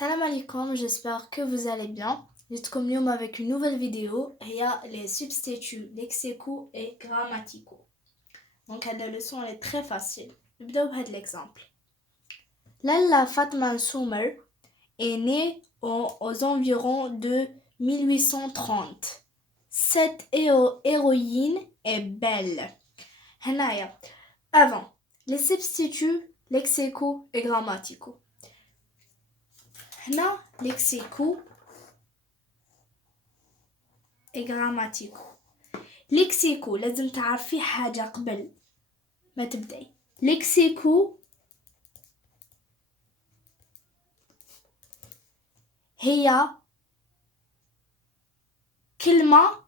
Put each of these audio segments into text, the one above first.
Salam alaikum, j'espère que vous allez bien. جيتكم اليوم avec une nouvelle vidéo هي les substituts lexicaux et grammaticaux. Donc la leçon elle est très facile. نبداو بهذا l'exemple. Lalla Fatma Soumer est née aux environs de 1830. Cette héroïne est belle. هنايا avant les substituts lexicaux et grammaticaux. هنا lexicaux et grammaticaux. ليكسيكو لازم تعرفي حاجة قبل ما تبدأي. ليكسيكو هي كلمة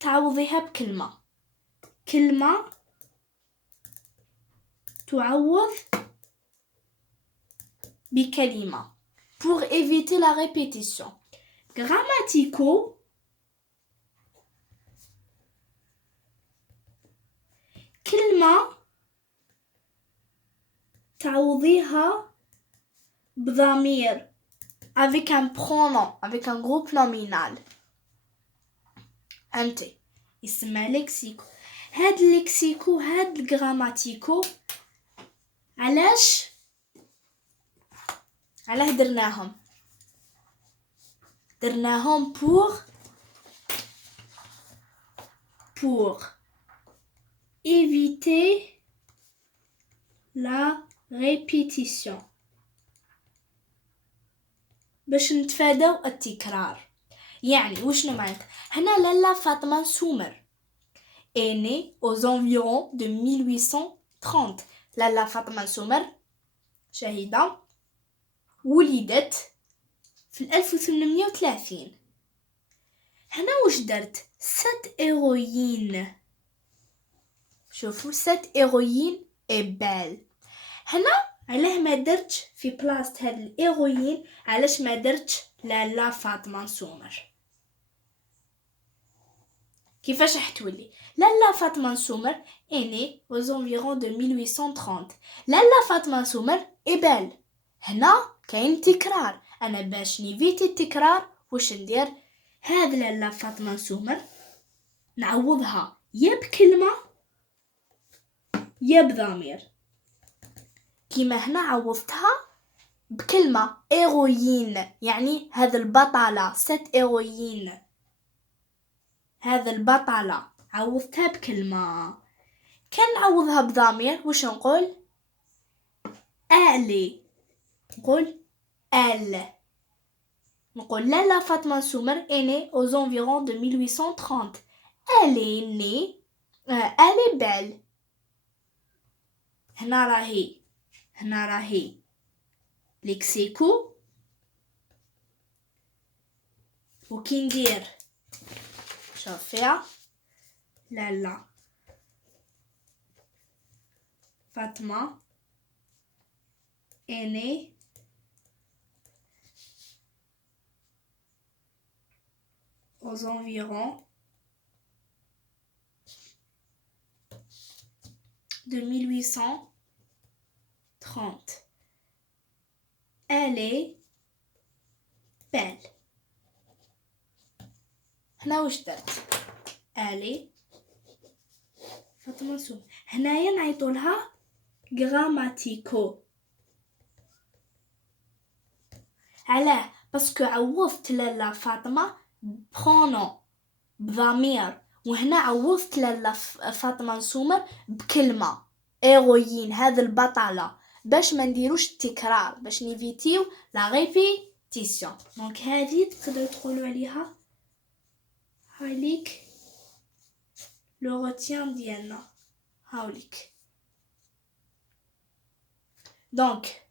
تعوضيها بكلمة، كلمة تعوض بكلمة pour éviter la répétition. Grammaticaux كلمة تعوضيها بضمير avec un pronom, avec un groupe nominal. أنت اسمها لكسيكو. هاد اللكسيكو هاد الجراماتيكو علاه درناهم pour éviter la répétition باش نتفاداو التكرار. يعني وشنو معناتها؟ هنا لالا فاطمة سومر est née aux environs de 1830. لالا فاطمة سومر شهيدة ولدت في 1830. هنا وش درت؟ cette héroïne. شوفوا cette héroïne est belle. هنا علاه ما درتش في بلاصة هاد الهيروين، علاش ما درتش لالا فاطمة سومر؟ كيفاش راح تولي؟ لالا فاطمة سومر est née aux environs de 1830. لالا فاطمة سومر est belle. هنا كاين تكرار، انا باش نيفيتي التكرار واش ندير؟ هاد لالا فاطمة سومر نعوضها يا بكلمة يا بضمير. كيما هنا عوضتها بكلمة héroïne، يعني هذا البطلة cette héroïne، هذا البطلة عوضتها بكلمة. كان نعوضها بضمير واش نقول؟ elle. نقول elle. نقول لالا فاطمة سومر est née aux environs de 1830. elle est née elle est belle. هنا راهي ليكسيكو. وكي ندير شوف فيها لالا فاطمة est née aux environs de 1830. Elle est belle. هنا وش درت؟ elle est فاطمة سومر. هنايا نعيطولها غراماتيكو. علاه؟ باسكو عوضت لالا فاطمة برونو بضمير، وهنا عوضت لالا فاطمة سومر بكلمة هيروين، هذا البطلة، باش ما نديروش التكرار، باش نيفيتيو لا ريبيتيسيون. دونك هذه تقدروا تقولوا عليها هاوليك لو روتيان ديالنا. هاوليك. دونك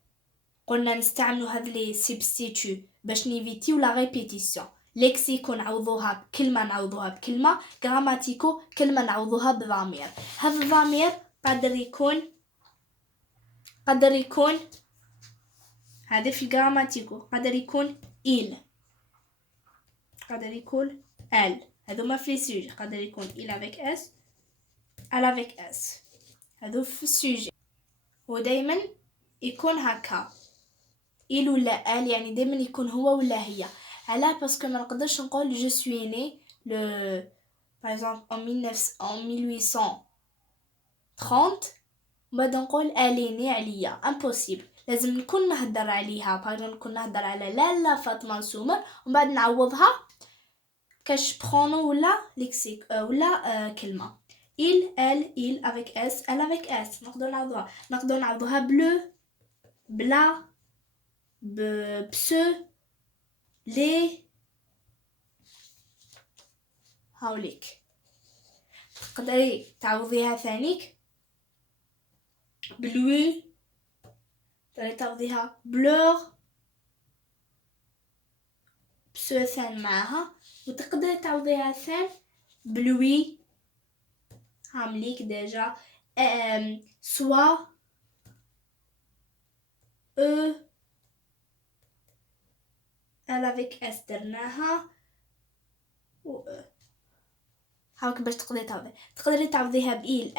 قلنا نستعملوا هاد لي سبستيتو باش نيفيتيو لا ريبيتيسيون. ليكسيكو نعوضوها بكلمة نعوضوها بكلمة، غراماتيكو كلمة نعوضوها بضمير. هذا الضمير قدر يكون هذا في الغراماتيكو، قدر يكون il، قدر يكون elle. هذوما في السوجي، قدر يكون il avec s، elle avec s. هذو في السوجي ودايما يكون هكا. il ولا elle يعني دايما يكون هو ولا هي. علاه باسكو ما نقدرش نقول je suis né le par exemple en 1830 بعد نقول elle est née عليا impossible. لازم نكون نهدر عليها par exemple نكون نهدر على لالا فاطمة سمر ومن بعد نعوضها كاش pronom ولا ليكسيك ولا كلمة. il elle avec s elle avec s نقدر نعوضها bleu بلا بسو لي هاوليك. تقدري تعوضيها ثانيك بلوي، تقدري تعوضيها بلور بسو ثان معها، وتقدري تعوضيها ثان بلوي هامليك ديجا سوا elle avec s درناها و هاك باش تقدري تعوضيها بإل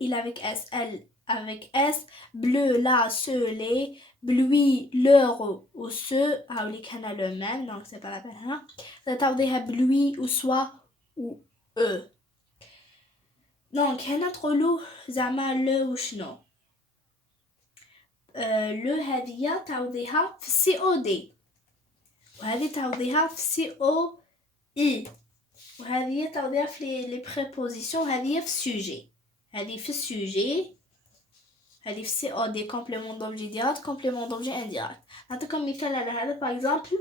il avec s elle avec s bleu la ce les بلوي leur ou ce هاوليك هنا le même donc c'est pas la peine هنا تعوضيها بلوي ou soit ou eux. donc هنا تقولوا زعما le وشنو le هذه تعوضيها في CO2 وهذه تعوضيها في COI وهذه تعوضيها في لي بريبوزيسيون. هذه في sujet، هذه في sujet، هذه في COD complément d'objet direct complément d'objet indirect. نعطيكم مثال على هذا par exemple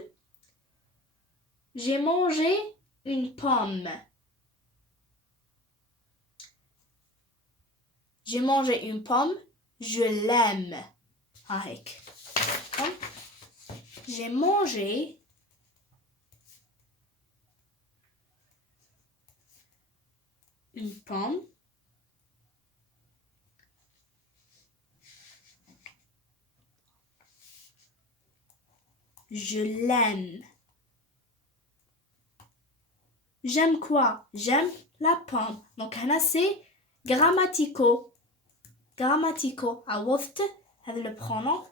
j'ai mangé une pomme. j'ai mangé une pomme je l'aime هيك. j'ai mangé une pomme je l'aime. j'aime quoi? j'aime la pomme. donc هنا c'est grammatico عوضت هذا le pronom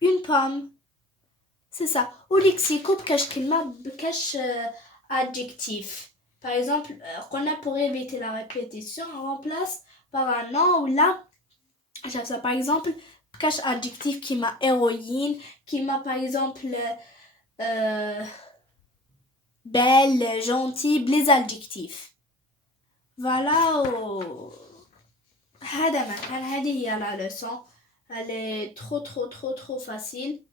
une pomme c'est ça. ou lexico بكاش كلمة بكاش adjectif. par exemple قلنا pour éviter la répétition on remplace par un nom ou là ça par exemple بكاش adjectif كيما héroïne كيما par exemple belle gentille les adjectifs. voilà هذا ما كان. هذه هي la leçon. elle est trop facile.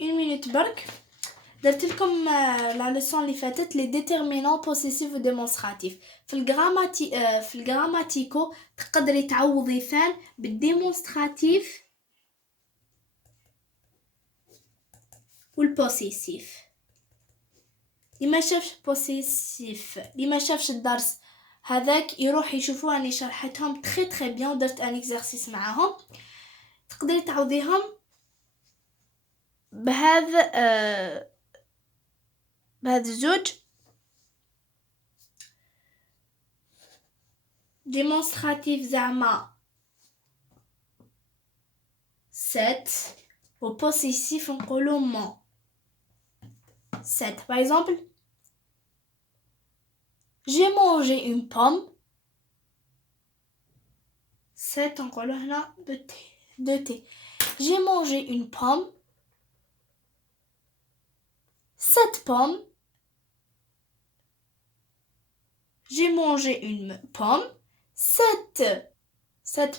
une minute برك درت لكم لا ليسون اللي فاتت لي ديتيرمينون بوسيسيف و ديمونستراتيف. في الجراماتيكو تقدري تعوضي ثان بالديمونستراتيف والبوسيسيف. اللي ما شافش بوسيسيف اللي ما شافش الدرس هذاك يروح يشوفوا راني شرحتهم تري بيان ودرت ان اكزرسيس معاهم. تقدري تعوضيهم بهذا الزوج ديمونستراتيف زعما 7 و بوسيسيف نقولو مون 7. par exemple j'ai mangé une pomme 7 نقولو هنا de T. j'ai mangé une pomme 7 pommes. j'ai mangé une pomme 7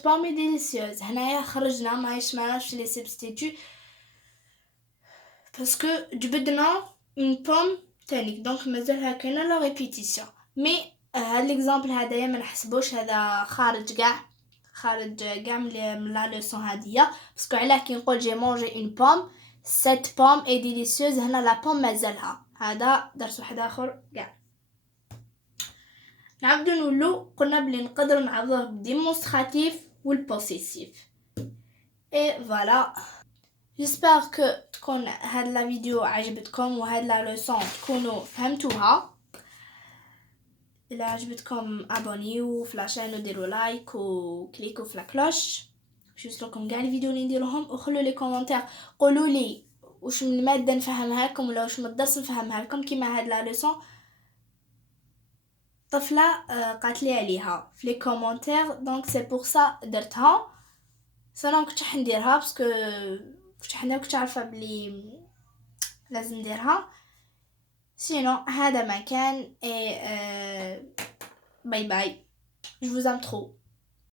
pommes est délicieuse. هنايا خرجنا ماهيش معناش لي سبستيتو باسكو جبدنا une pomme تانيك دونك مازالها كاينه لا ريبيتيسيون. مي هاد ليكزامبل هذايا ما نحسبوش هذا خارج كاع من لا ليسون هاديه باسكو علاه كي نقول j'ai mangé une pomme 7 pommes est délicieuse هنا لا بوم مازالها. هذا درس واحد اخر كاع. نعبدو نقولو قلنا بلي نقدروا نعوضوه بالديمونستراتيف والبوسيسيف. اي فوالا جيسبر كو تكون هاد لا فيديو عجبتكم وهاد لا ليسون تكونوا فهمتوها. الا عجبتكم ابونيو في لاشين وديروا لايك وكليكوا في لا كلوش جوست لكم كاع الفيديو اللي نديرهم وخلوا لي كومونتير قولوا لي واش من الماده نفهمها لكم ولا واش من الدرس نفهمها لكم كيما هاد لا ليسون طفله قالت لي عليها في لي كومونتير دونك سي بور سا درتها سنة كنت حنديرها باسكو كنت عارفه بلي لازم نديرها سينو هذا ما كان باي باي je vous aime trop